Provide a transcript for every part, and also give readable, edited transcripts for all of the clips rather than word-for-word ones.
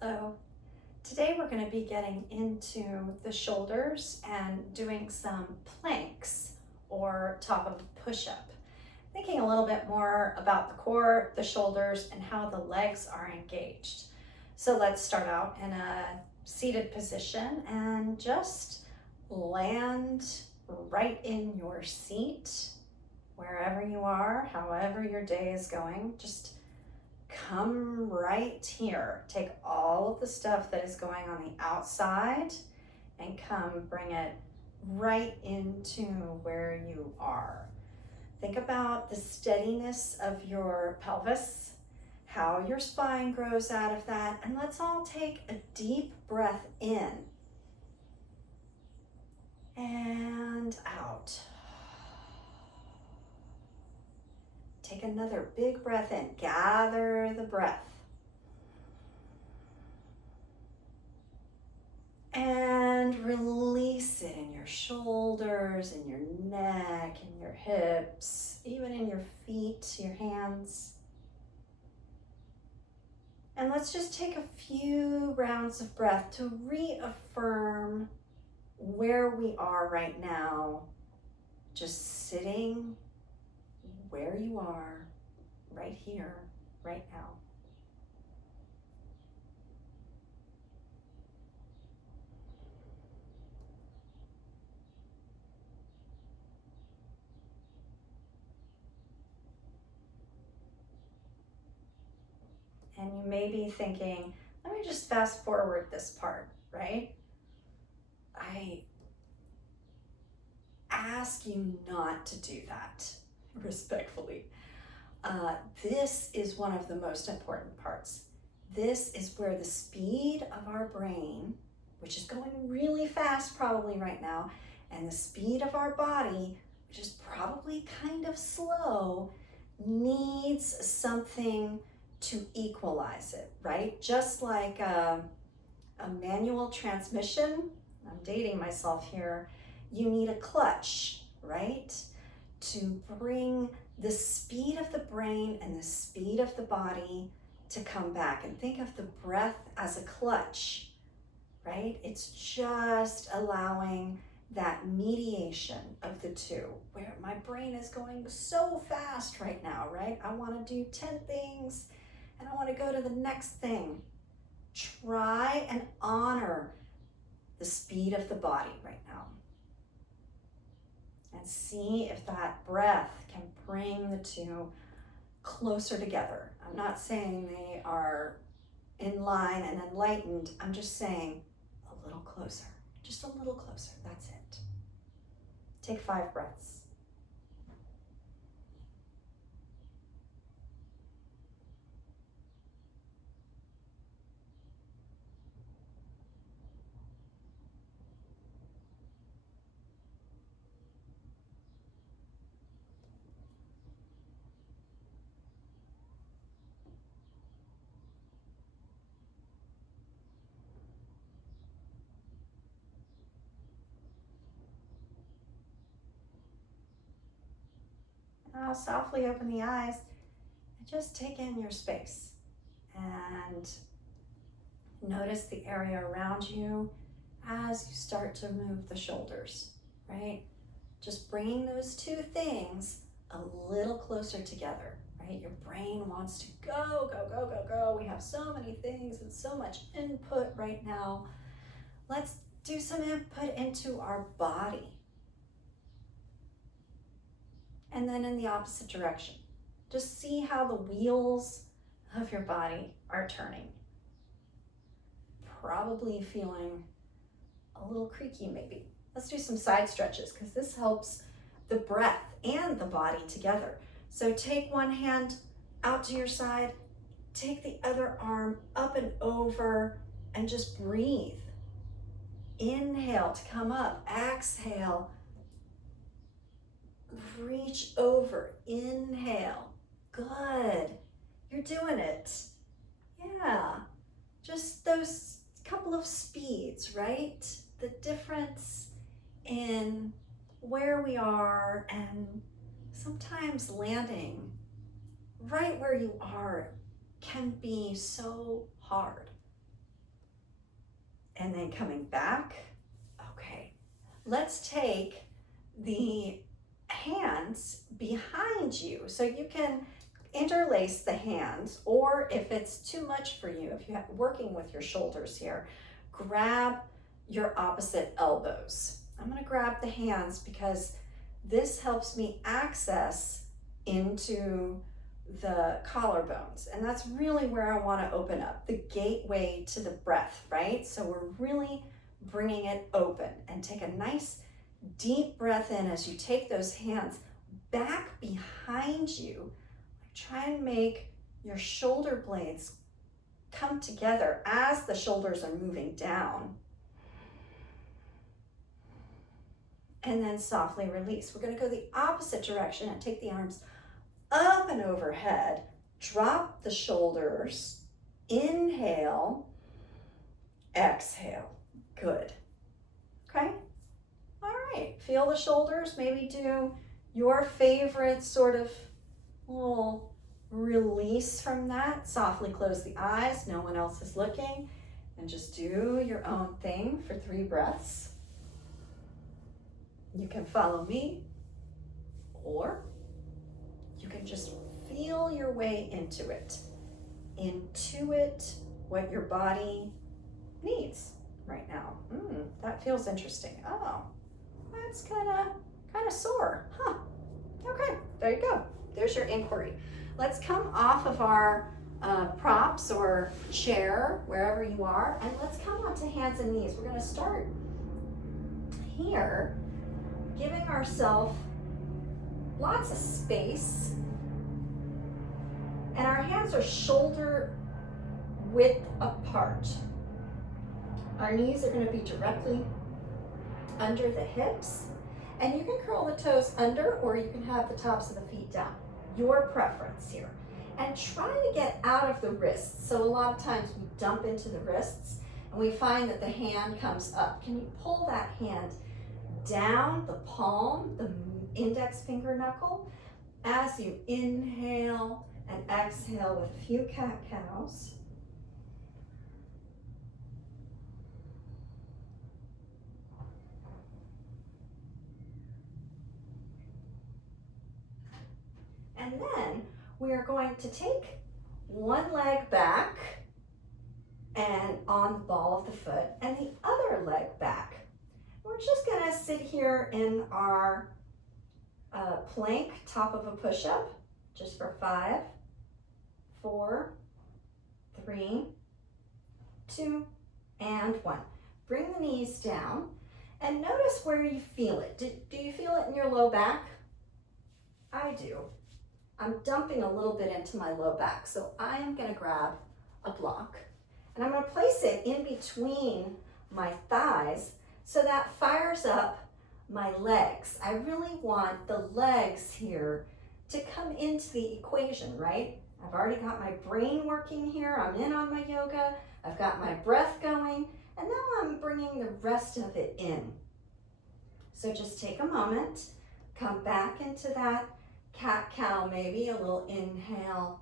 Hello. Today we're going to be getting into the shoulders and doing some planks or top of a push-up. Thinking a little bit more about the core, the shoulders, and how the legs are engaged. So let's start out in a seated position and just land right in your seat, wherever you are, however your day is going. Just come right here. Take all of the stuff that is going on the outside and come bring it right into where you are. Think about the steadiness of your pelvis, how your spine grows out of that, and let's all take a deep breath in and out. Take another big breath in. Gather the breath. And release it in your shoulders, in your neck, in your hips, even in your feet, your hands. And let's just take a few rounds of breath to reaffirm where we are right now, just sitting where you are, right here, right now. And you may be thinking, let me just fast forward this part, right? I ask you not to do that, respectfully. This is one of the most important parts. This is where the speed of our brain, which is going really fast probably right now, and the speed of our body, which is probably kind of slow, needs something to equalize it, right? Just like a manual transmission, I'm dating myself here, you need a clutch, right? To bring the speed of the brain and the speed of the body to come back. And think of the breath as a clutch, right? It's just allowing that mediation of the two, where my brain is going so fast right now, right? I want to do 10 things and I want to go to the next thing. Try and honor the speed of the body right now. And see if that breath can bring the two closer together. I'm not saying they are in line and enlightened. I'm just saying a little closer, just a little closer. That's it. Take 5 breaths. Now softly open the eyes and just take in your space and notice the area around you as you start to move the shoulders, right? Just bringing those two things a little closer together, right? Your brain wants to go, go, go, go, go. We have so many things and so much input right now. Let's do some input into our body. And then in the opposite direction, just see how the wheels of your body are turning. Probably feeling a little creaky maybe. Let's do some side stretches because this helps the breath and the body together. So take one hand out to your side, take the other arm up and over and just breathe. Inhale to come up, exhale. Reach over, inhale. Good, you're doing it. Yeah, just those couple of speeds, right? The difference in where we are and sometimes landing right where you are can be so hard. and then coming back. Okay, let's take the hands behind you. So you can interlace the hands, or if it's too much for you, if you're working with your shoulders here, grab your opposite elbows. I'm going to grab the hands because this helps me access into the collarbones, and that's really where I want to open up, the gateway to the breath, right? So we're really bringing it open, and take a nice deep breath in as you take those hands back behind you. Try and make your shoulder blades come together as the shoulders are moving down. And then softly release. We're going to go the opposite direction and take the arms up and overhead. Drop the shoulders. Inhale. Exhale. Good. Okay? All right. Feel the shoulders. Maybe do your favorite sort of little release from that. Softly close the eyes. No one else is looking. And just do your own thing for 3 breaths. You can follow me, or you can just feel your way into it. Intuit what your body needs right now. That feels interesting. Oh, that's kind of sore. Huh. Okay, there you go. There's your inquiry. Let's come off of our props or chair, wherever you are, and let's come onto hands and knees. We're going to start here, giving ourselves lots of space, and our hands are shoulder width apart. Our knees are going to be directly under the hips, and you can curl the toes under, or you can have the tops of the feet down. Your preference here. And try to get out of the wrists. So a lot of times we dump into the wrists and we find that the hand comes up. Can you pull that hand down, the palm, the index finger knuckle, as you inhale and exhale with a few cat-cows. And then we are going to take one leg back and on the ball of the foot, and the other leg back. We're just gonna sit here in our plank, top of a push-up, just for 5, 4, 3, 2, and 1. Bring the knees down and notice where you feel it. Do you feel it in your low back? I do. I'm dumping a little bit into my low back, so I am going to grab a block and I'm going to place it in between my thighs so that fires up my legs. I really want the legs here to come into the equation, right? I've already got my brain working here. I'm in on my yoga. I've got my breath going, and now I'm bringing the rest of it in. So just take a moment, come back into that cat-cow, maybe a little inhale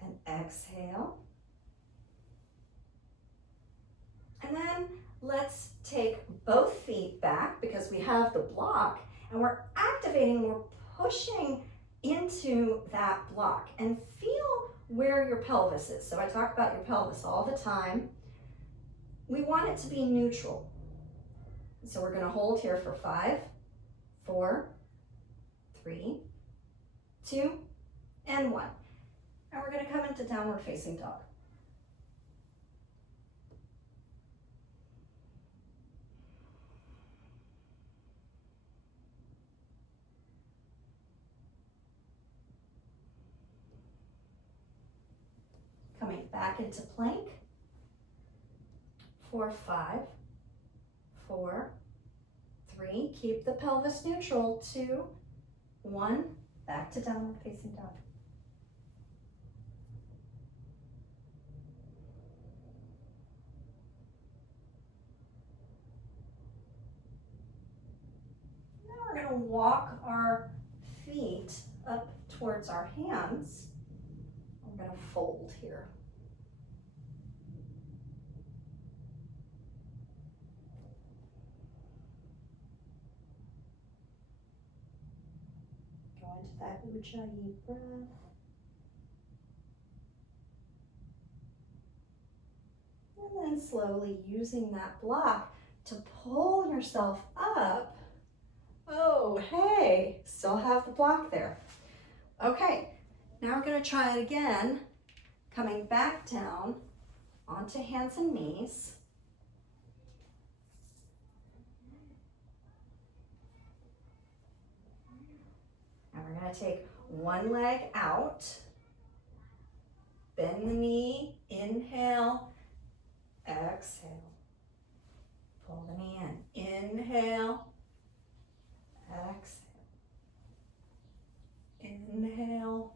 and exhale. And then let's take both feet back because we have the block and we're activating, we're pushing into that block, and feel where your pelvis is. So I talk about your pelvis all the time. We want it to be neutral. So we're going to hold here for 5, 4, 3, 2, and 1. And we're going to come into downward facing dog. Coming back into plank for 5, 4, 3. Keep the pelvis neutral. 2, 1. Back to downward facing dog. Now we're going to walk our feet up towards our hands. We're going to fold here. that Ujjayi breath. And then slowly using that block to pull yourself up. Oh, hey, still have the block there. Okay, now we're going to try it again, coming back down onto hands and knees. And we're going to take one leg out, bend the knee, inhale, exhale. Pull the knee in, inhale, exhale. Inhale,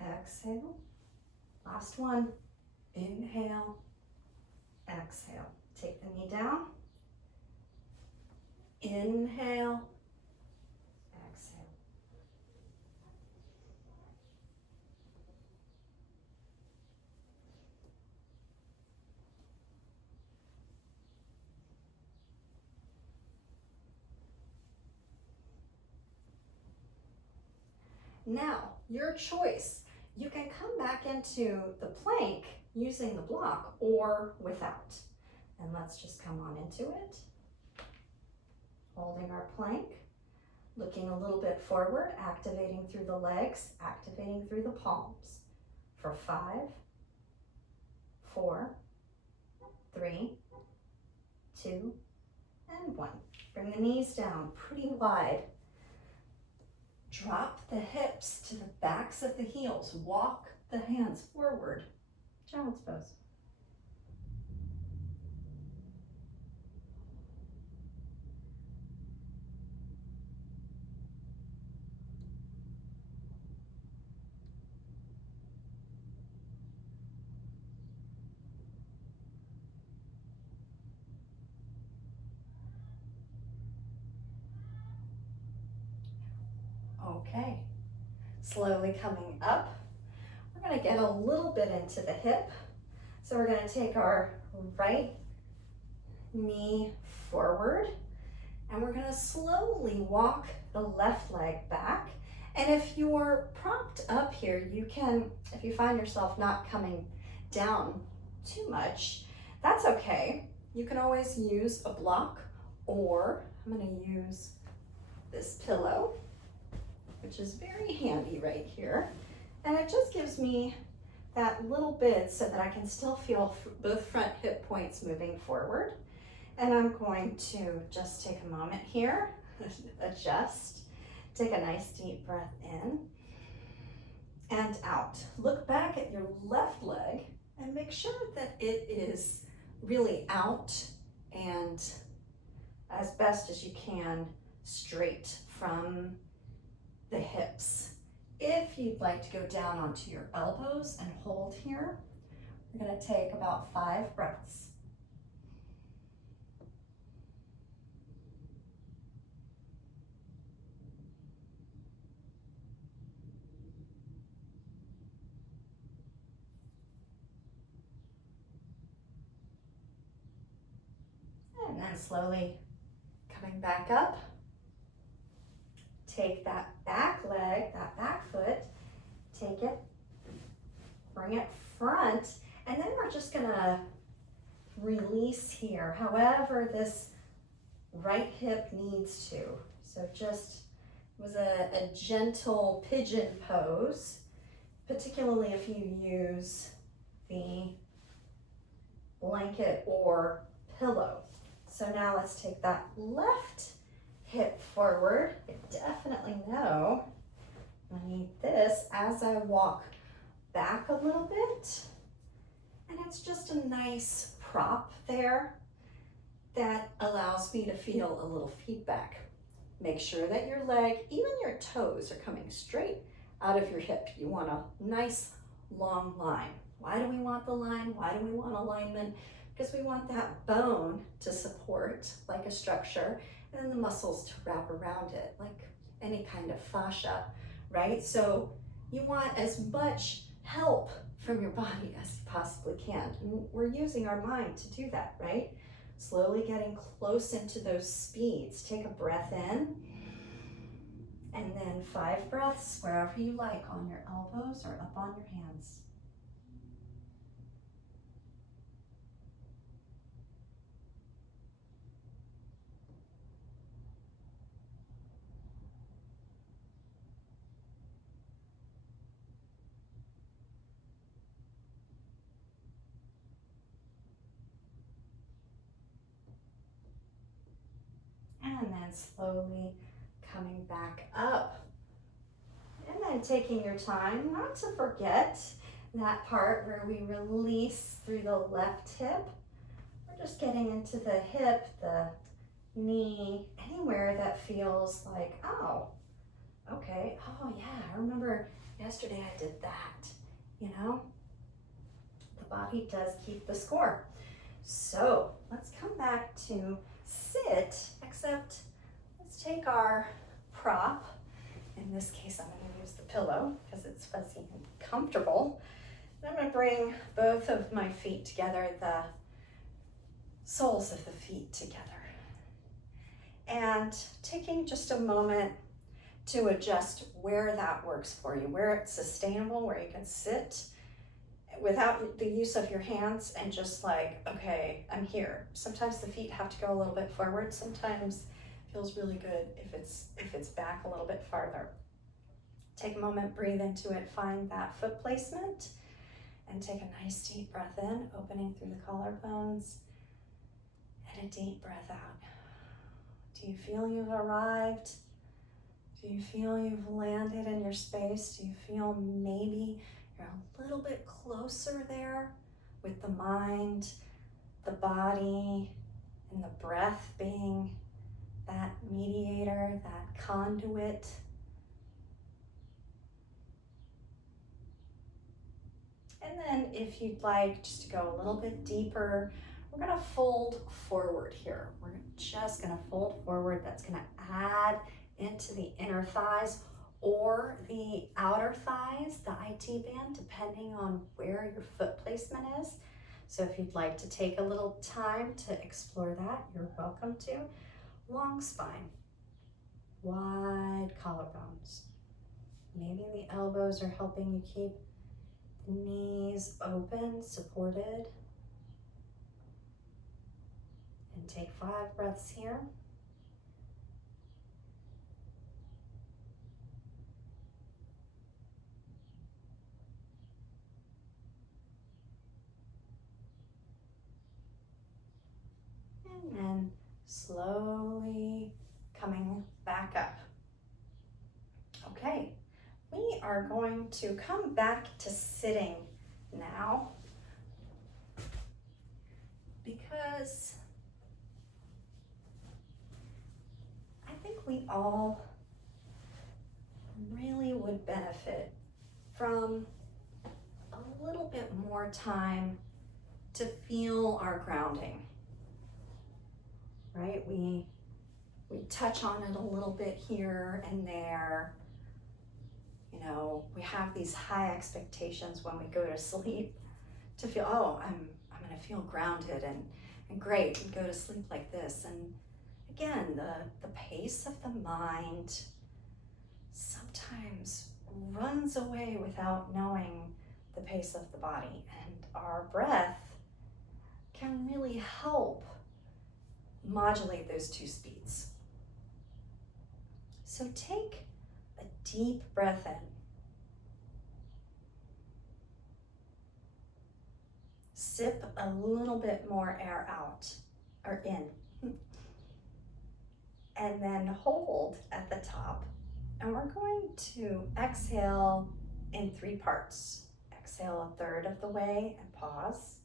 exhale. Last one, inhale, exhale. Take the knee down, inhale, exhale. Now, your choice. You can come back into the plank using the block or without. And let's just come on into it. Holding our plank, looking a little bit forward, activating through the legs, activating through the palms. For 5, 4, 3, 2, and 1. Bring the knees down pretty wide. Drop the hips to the backs of the heels. Walk the hands forward. Child's pose. Okay, slowly coming up. We're going to get a little bit into the hip. So we're going to take our right knee forward and we're going to slowly walk the left leg back. And if you're propped up here, you can, if you find yourself not coming down too much, that's okay. You can always use a block, or I'm going to use this pillow, which is very handy right here. And it just gives me that little bit so that I can still feel both front hip points moving forward. And I'm going to just take a moment here, adjust, take a nice deep breath in and out. Look back at your left leg and make sure that it is really out and as best as you can straight from the hips. If you'd like to go down onto your elbows and hold here, we're going to take about 5 breaths. And then slowly coming back up. Take that back leg, that back foot, take it, bring it front, and then we're just gonna release here, however this right hip needs to. So just, it was a gentle pigeon pose, particularly if you use the blanket or pillow. So now let's take that left hip forward. I definitely know I need this as I walk back a little bit. And it's just a nice prop there that allows me to feel a little feedback. Make sure that your leg, even your toes, are coming straight out of your hip. You want a nice long line. Why do we want the line? Why do we want alignment? Because we want that bone to support like a structure, and then the muscles to wrap around it like any kind of fascia, right? So you want as much help from your body as you possibly can. And we're using our mind to do that, right? Slowly getting close into those speeds. Take a breath in And then 5 breaths wherever you like, on your elbows or up on your hands. And then slowly coming back up. And then taking your time not to forget that part where we release through the left hip. We're just getting into the hip, the knee, anywhere that feels like, oh, okay, oh yeah, I remember yesterday I did that, you know? The body does keep the score. So let's come back to sit, except let's take our prop. In this case, I'm going to use the pillow because it's fuzzy and comfortable. And I'm going to bring both of my feet together, the soles of the feet together. And taking just a moment to adjust where that works for you, where it's sustainable, where you can sit without the use of your hands and just like, okay, I'm here. Sometimes the feet have to go a little bit forward. Sometimes it feels really good if it's back a little bit farther. Take a moment, breathe into it, find that foot placement, and take a nice deep breath in, opening through the collarbones, and a deep breath out. Do you feel you've arrived? Do you feel you've landed in your space? Do you feel maybe you're a little bit closer there with the mind, the body, and the breath being that mediator, that conduit? And then if you'd like just to go a little bit deeper, we're gonna fold forward here. We're just gonna fold forward. That's gonna add into the inner thighs or the outer thighs, the IT band, depending on where your foot placement is. So if you'd like to take a little time to explore that, you're welcome to. Long spine, wide collarbones. Maybe the elbows are helping you keep the knees open, supported. And take 5 breaths here. And then slowly coming back up. Okay, we are going to come back to sitting now, because I think we all really would benefit from a little bit more time to feel our grounding, right? We touch on it a little bit here and there. You know, we have these high expectations when we go to sleep to feel, oh, I'm gonna feel grounded and great, and go to sleep like this. And again, the pace of the mind sometimes runs away without knowing the pace of the body, and our breath can really help modulate those two speeds. So take a deep breath in. Sip a little bit more air out, or in. And then hold at the top. And we're going to exhale in 3 parts. Exhale a third of the way and pause.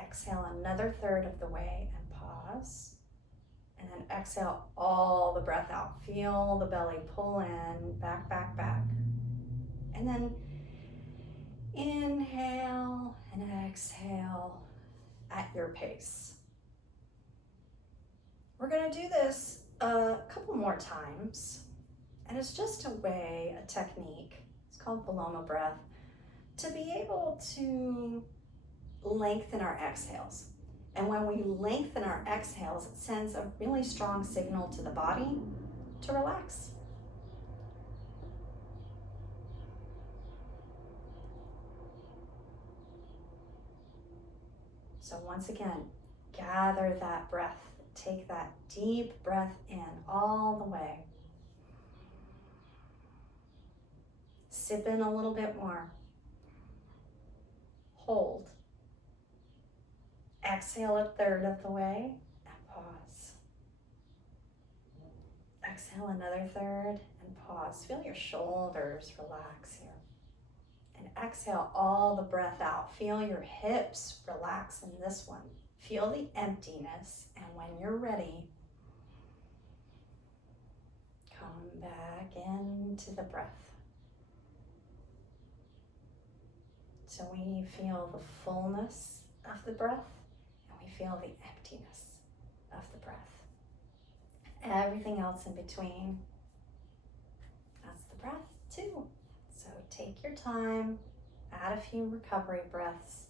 Exhale another third of the way and pause. And then exhale all the breath out. Feel the belly pull in, back, back, back. And then inhale and exhale at your pace. We're gonna do this a couple more times. And it's just a way, a technique, it's called Paloma breath, to be able to lengthen our exhales. And when we lengthen our exhales, it sends a really strong signal to the body to relax. So once again, gather that breath. Take that deep breath in all the way. Sip in a little bit more. Hold. Exhale a third of the way and pause. Exhale another third and pause. Feel your shoulders relax here. And exhale all the breath out. Feel your hips relax in this one. Feel the emptiness, and when you're ready, come back into the breath. So we feel the fullness of the breath, and we feel the emptiness of the breath. Everything else in between, that's the breath too. So take your time, add a few recovery breaths.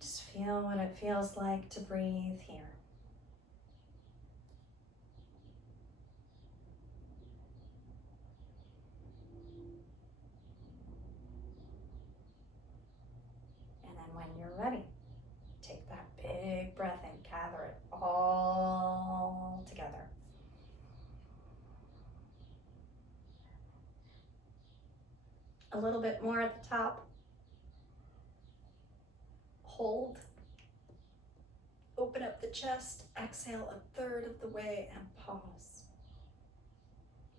Just feel what it feels like to breathe here. And then when you're ready, take that big breath and gather it all together. A little bit more at the top. Hold. Open up the chest. Exhale a third of the way and pause.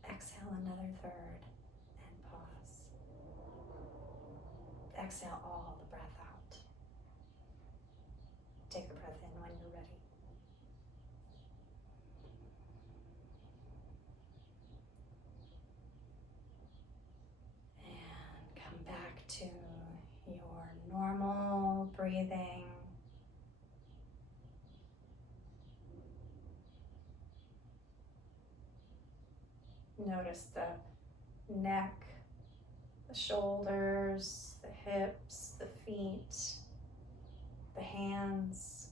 Exhale another third and pause. Exhale all the breath out. Take a breath in when you're ready. And come back to your normal breathing. Notice the neck, the shoulders, the hips, the feet, the hands.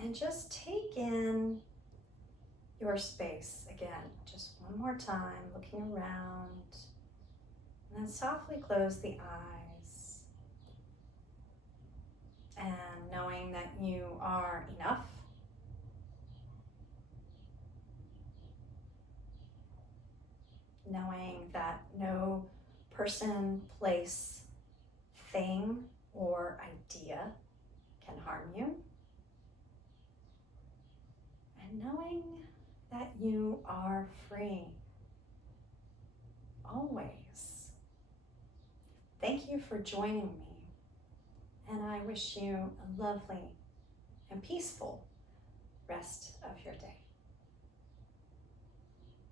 And just take in your space again, just one more time, looking around. And then softly close the eyes. And knowing that you are enough. Knowing that no person, place, thing, or idea can harm you. And knowing that you are free. Always. Thank you for joining me. And I wish you a lovely and peaceful rest of your day.